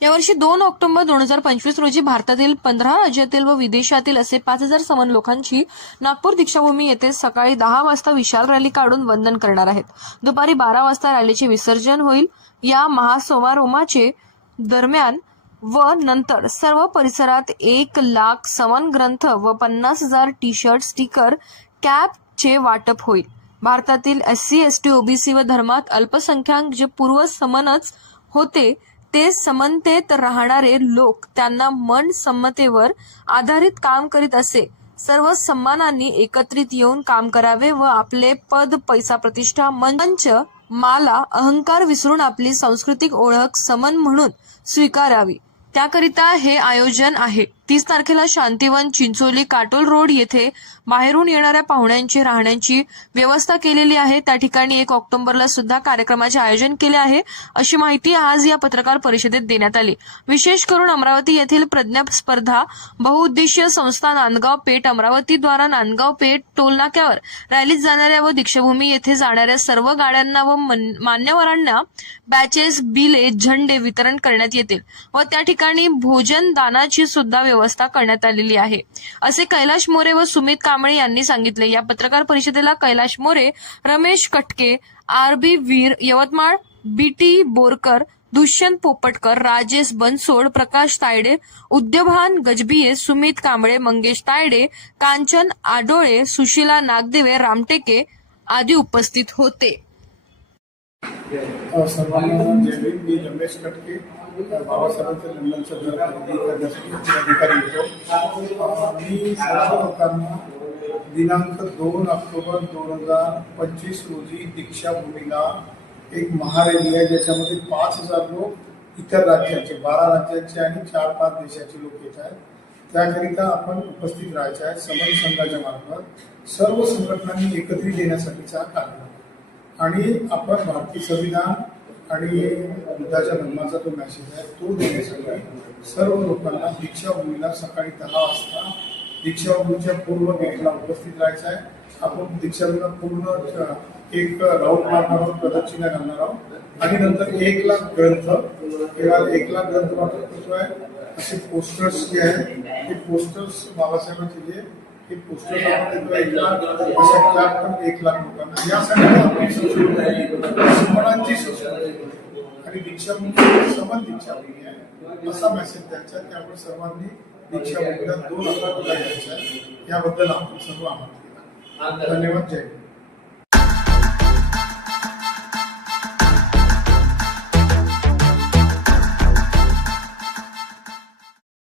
यावर्षी दोन ऑक्टोबर दोन हजार पंचवीस रोजी भारतातील पंधरा राज्यातील व विदेशातील असे पाच हजार समान लोकांची नागपूर दीक्षाभूमी येथे सकाळी दहा वाजता विशाल रॅली काढून वंदन करणार आहेत. दुपारी बारा वाजता रॅलीचे विसर्जन होईल. या महासमारोहाचे दरम्यान व नंतर सर्व परिसरात एक लाख समान ग्रंथ व पन्नास हजार टी शर्ट स्टिकर कॅपचे वाटप होईल. भारतातील S C S T OBC व धर्मात अल्पसंख्याक जे पूर्व समनच होते ते समनतेत राहणारे लोक त्यांना मन समतेवर आधारित काम करीत असे. सर्व सन्मानांनी एकत्रित येऊन काम करावे व आपले पद पैसा प्रतिष्ठा मंच माला अहंकार विसरून आपली सांस्कृतिक ओळख समन म्हणून स्वीकारावी. त्याकरिता हे आयोजन आहे. तीस तारखेला शांतीवन चिंचोली काटोल रोड येथे बाहेरून येणाऱ्या पाहुण्यांची राहण्याची व्यवस्था केलेली आहे. त्या ठिकाणी एक ऑक्टोबरला सुद्धा कार्यक्रमाचे आयोजन केले आहे. अशी माहिती आज या पत्रकार परिषदेत देण्यात आली. विशेष करून अमरावती येथील प्रज्ञा स्पर्धा बहुउद्देशीय संस्था नांदगाव पेठ अमरावतीद्वारा नांदगाव पेठ टोलनाक्यावर रॅलीत जाणाऱ्या व दीक्षाभूमी येथे जाणाऱ्या सर्व गाड्यांना व मन- मान्यवरांना बॅचेस बिले झेंडे वितरण करण्यात येतील व त्या ठिकाणी भोजन दानाची सुद्धा व्यवस्था व्यवस्था करण्यात आलेली आहे. असे कैलाश मोरे व सुमित कांबळे यांनी सांगितले. या पत्रकार परिषदेला Kailash More Ramesh Katke R B Veer Yavatmal B T Borkar Dushyant Popatkar Rajesh Bansod Prakash Tayde Udyabhan Gajbhiye Sumit Kamble Mangesh Tayde Kanchan Adole Sushila Nagdeve Ramteke आदी उपस्थित होते. सर्वांना जय भीम मी रमेश कटके अ, बाबासाहेबांचं लंडनचं घर खरेदी करण्यासाठी इथे अधिकारी होतो. अ, मी सर्व लोकांना दिनांक दोन ऑक्टोबर दोन हजार पंचवीस रोजी दीक्षाभूमीला एक महारॅली आहे ज्याच्यामध्ये पाच हजार लोक इतर राज्याचे बारा राज्याचे आणि चार पाच देशाचे लोक येत आहेत. त्याकरिता आपण उपस्थित राहायचे आहे समन संघाच्या मार्फत. सर्व संघटनांनी एकत्रित येण्यासाठीचा कार्यक्रम. आणि आपण भारतीय संविधान आणि बुद्धाच्या धर्माचा जो मॅसेज आहे तो देण्यासाठी सर्व लोकांना दीक्षाभूमीला सकाळी दहा वाजता दीक्षाभूमीच्या पूर्व गेटला उपस्थित राहायचं आहे. आपण दीक्षाभूमीला पूर्ण एक राऊंड मारणार आहोत प्रदक्षिणा घालणार आहोत. आणि नंतर एक लाख ग्रंथ किंवा एक लाख ग्रंथ वाटप करतो आहे असे पोस्टर्स जे आहेत ते पोस्टर्स बाबासाहेबांचे जे हे एक अशा एक एक लाख लोकांना यासाठी आपली संस्कृती आहे. समणांची संस्कृती आणि दीक्षाभूमी म्हणजे समन दीक्षाभूमी आहे. असा मेसेज द्यायचा त्यामुळे सर्वांनी दीक्षाभूमीला दोन हजार रुपये आहे. याबद्दल आपण सर्व आभार धन्यवाद. जय